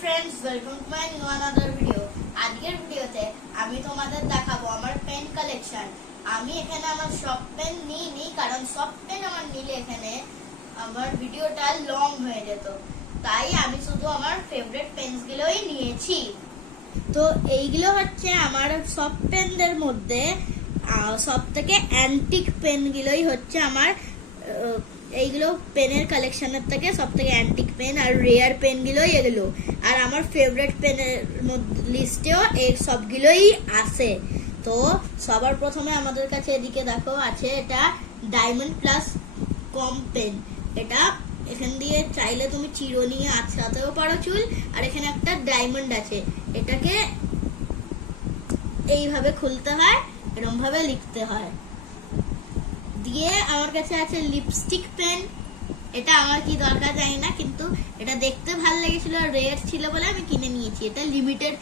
friends, welcome to my new another video. আজকের ভিডিওতে আমি তোমাদের দেখাবো আমার পেন কালেকশন। আমি এখানে আমার সব পেন নিইনি, কারণ সব পেন আমার নিলে এখানে আমার ভিডিওটা লং হয়ে যেত, তাই আমি শুধু আমার ফেভারিট পেনস গুলোই নিয়েছি। তো এইগুলো হচ্ছে আমার সব পেনদের মধ্যে সব থেকে অ্যান্টিক পেন গুলোই হচ্ছে আমার এইগুলো পেনের কালেকশনের থেকে সব থেকে অ্যান্টিক পেন আর রেয়ার পেন গুলোই এগুলো। আর আমার ফেভারিট পেনের লিস্টেও এই সবগুলোই আছে। তো সবার প্রথমে আমাদের কাছে এদিকে দেখো আছে এটা ডায়মন্ড প্লাস কম পেন। এটা এখান দিয়ে চাইলে তুমি চিরো নিয়ে আঁচড়াতেও পারো চুল। আর এখানে একটা ডায়মন্ড আছে, এটাকে এইভাবে খুলতে হয়, এরকম ভাবে লিখতে হয়। দিয়ে আমার কাছে আছে লিপস্টিক পেন। এটা আমার কি দরকার জানি না, কিন্তু এটা দেখতে ভালো লেগেছিল আর রেয়ার ছিল বলে আমি কিনে নিয়েছি। এটা লিমিটেড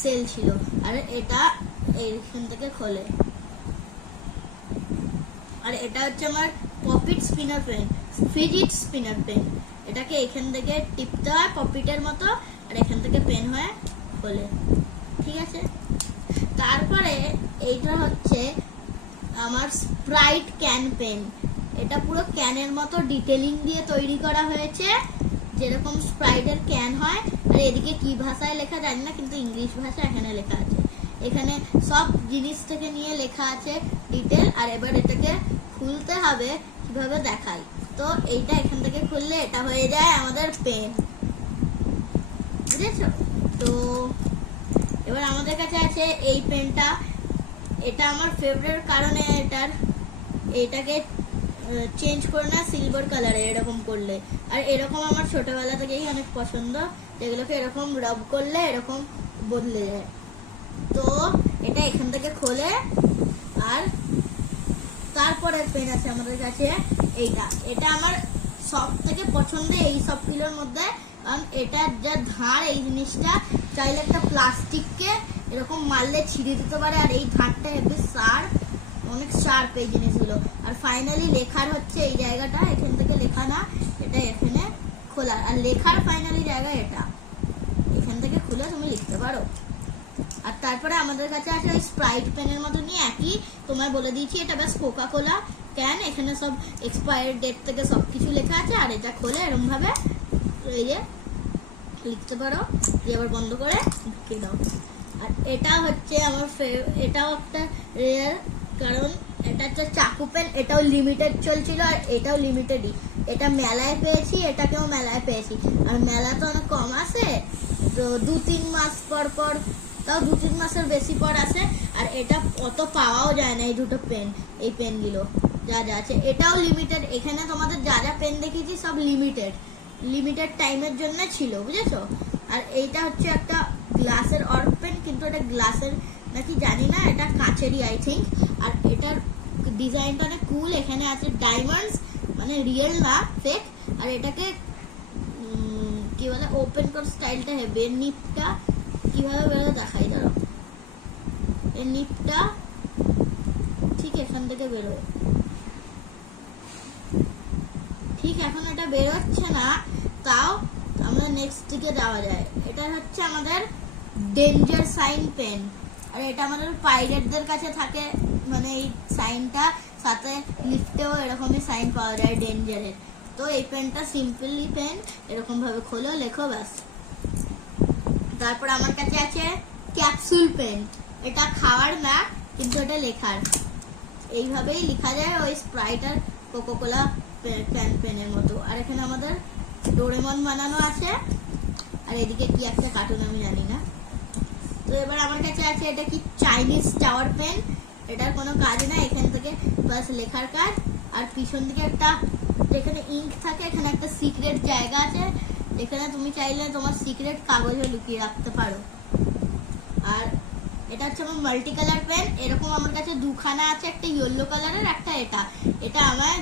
সেল ছিল। আর এটা এইখান থেকে খোলে। আর এটা হচ্ছে আমার pop it spinner pen, fidget spinner pen. এটাকে এখান থেকে টিপতে হয় পপিটের মতো, আর এখান থেকে পেন হয়ে খোলে। ঠিক আছে, তারপরে এইটা হচ্ছে আমার স্প্রাইট ক্যান পেন। এটা পুরো ক্যানের মতো ডিটেলিং দিয়ে তৈরি করা হয়েছে, যেরকম স্প্রাইটের ক্যান হয়। আর এদিকে কি ভাষায় লেখা জানি না, কিন্তু ইংলিশ ভাষা এখানে লেখা আছে। এখানে সব জিনিস থেকে নিয়ে লেখা আছে ডিটেল। আর এবার এটাকে খুলতে হবে, কিভাবে দেখাই। তো এইটা এখান থেকে খুললে এটা হয়ে যায় আমাদের পেন, বুঝেছো? তো এবার আমাদের কাছে আছে এই পেনটা। এটা আমার ফেভারিট কারণে এটাকে চেঞ্জ করে না সিলভার কালারে এরকম করলে। আর এরকম আমার ছোটবেলা থেকেই অনেক পছন্দ, যেগুলোকে এরকম রাব করলে এরকম বদলে যায়। তো এটা এখান থেকে খোলে। আর তারপরে পেন আছে আমাদের কাছে এইটা। এটা আমার সব থেকে পছন্দের এই সব কিলোর মধ্যে, কারণ এটার যা ধার, এই জিনিসটা চাইলে একটা প্লাস্টিককে এরকম মারলে ছিঁড়ে দিতে পারে। আর এই ধারটা হেভি শার্প, অনেক শার্প এই জিনিসগুলো। আর ফাইনালি লেখার হচ্ছে এই জায়গাটা, এখান থেকে লেখা না, এটা এখানে খোলা। আর লেখার ফাইনালি জায়গা এটা, এখান থেকে খুলে তুমি লিখতে পারো। আর তারপরে আমাদের কাছে আছে ওই স্প্রাইট পেনের মতনই একই, তোমায় বলে দিয়েছি এটা ব্যাস কোকা কোলা ক্যান। এখানে সব এক্সপায়ার ডেট থেকে সবকিছু লেখা আছে। আর এটা খোলে এরকম ভাবে এই যে লিখতে পারো, দিয়ে আবার বন্ধ করে ঢুকিয়ে দাও। আর এটা হচ্ছে আমার এটাও একটা রেয়ার, কারণ এটা হচ্ছে চাকু পেন। এটাও লিমিটেড চলছিল আর এটাও লিমিটেডই। এটা মেলায় পেয়েছি, এটাকেও মেলায় পেয়েছি। আর মেলা তো অনেক কম আসে, তো 2-3 মাস পর পর, তাও 2-3 মাসের বেশি পর আসে। আর এটা অত পাওয়াও যায় না, এই দুটো পেন, এই পেনগুলো যা যা আছে। এটাও লিমিটেড। এখানে তোমাদের যা যা পেন দেখিয়েছি সব লিমিটেড টাইমের জন্য ছিল, বুঝেছো? আর এইটা হচ্ছে একটা গ্লাসের অর্ক পেন, কিন্তু এটা গ্লাসের নাকি জানি না, এটা কাঁচেরই আই থিঙ্ক। আর এটার ডিজাইনটা অনেক কুল। এখানে আছে ডায়মন্ডস, মানে রিয়েল না ফেক। আর এটাকে কি বলে, ওপেন কর স্টাইলটা হেভি। এর নিপটা কিভাবে বেরোয় দেখাই, ধরো এর নিপটা ঠিক এখান থেকে বেরোয়। ঠিক এখন এটা বেরোচ্ছে না, তাও আমরা নেক্সট দিকে যাওয়া যায়। এটা হচ্ছে আমাদের ডেঞ্জার সাইন পেন। আর এটা আমাদের পাইরেটদের কাছে থাকে, মানে এই সাইনটা সাথে লিফটেও এরকমই সাইন পাওয়া যায় ডেঞ্জারের। তো এই পেনটা সিম্পলি পেন, এরকম ভাবে খোলো, লেখো, ব্যাস। তারপর আমার কাছে আছে ক্যাপসুল পেন। এটা খাওয়ার না, কিন্তু এটা লেখার। এইভাবেই লেখা যায় ওই স্প্রাইট আর কোকাকোলা পেনের মতো। আর এখানে আমাদের ডোরেমন বানানো আছে। আর এদিকে কি একটা কার্টুন আমি জানি না। তো এবার আমার কাছে আছে এটা কি চাইনিজ টাওয়ার পেন। এটার কোনো কাজ না, এখান থেকে বাস লেখার কাজ। আর পিছন দিকে একটা, যেখানে ইঙ্ক থাকে, এখানে একটা সিক্রেট জায়গা আছে, যেখানে তুমি চাইলে তোমার সিক্রেট কাগজও লুকিয়ে রাখতে পারো। আর এটা হচ্ছে আমার মাল্টি কালার পেন। এরকম আমার কাছে দুখানা আছে, একটা ইয়েলো কালারের, একটা এটা আমার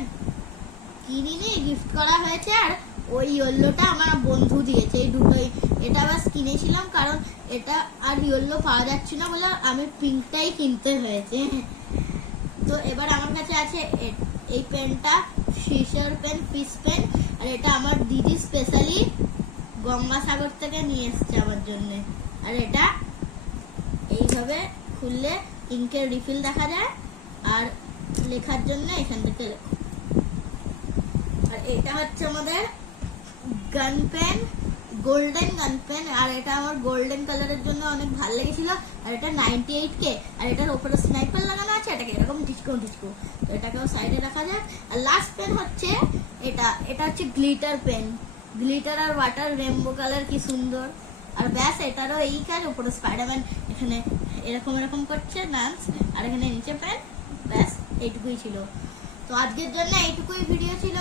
কিনিনি, গিফট করা হয়েছে। আর ওই ইয়েলোটা আমার বন্ধু দিয়েছে, এই দুটোই। এটা বাস কিনেছিলাম, কারণ এটা আর ইয়েলো পাওয়া যাচ্ছে না বলে আমি পিঙ্কটাই কিনতে হয়েছে। তো এবার আমার কাছে আছে এই পেনটা, সিজার পেন, ফিশ পেন। আর এটা আমার দিদি স্পেশালি গঙ্গাসাগর থেকে নিয়ে এসছে আমার জন্য। আর এটা এইভাবে খুললে ইঙ্কের রিফিল দেখা যায়, আর লেখার জন্য এখান থেকে লেখো। আর এটা হচ্ছে আমাদের গান পেন, গোল্ডেন গান পেন। আর এটা আমার গোল্ডেন কালারের জন্য অনেক ভালো লেগেছিল। আর এটা 98K, আর এটার উপরে স্নাইপার লাগানো আছে, এটাকে এরকম টিচকো টিচকো, তো এটাকেও সাইডে রাখা যায়। আর লাস্ট পেন হচ্ছে এটা হচ্ছে গ্লিটার পেন, গ্লিটার আর ওয়াটার রেনবো কালার, কি সুন্দর। আর ব্যাস, এটারও এই কাজ, উপরে স্পাইডারম্যান এখানে এরকম এরকম করছে ডান্স, আর এখানে নিচে পেন। ব্যাস এইটুকুই ছিল। তো আজকের জন্য এইটুকুই ভিডিও ছিল।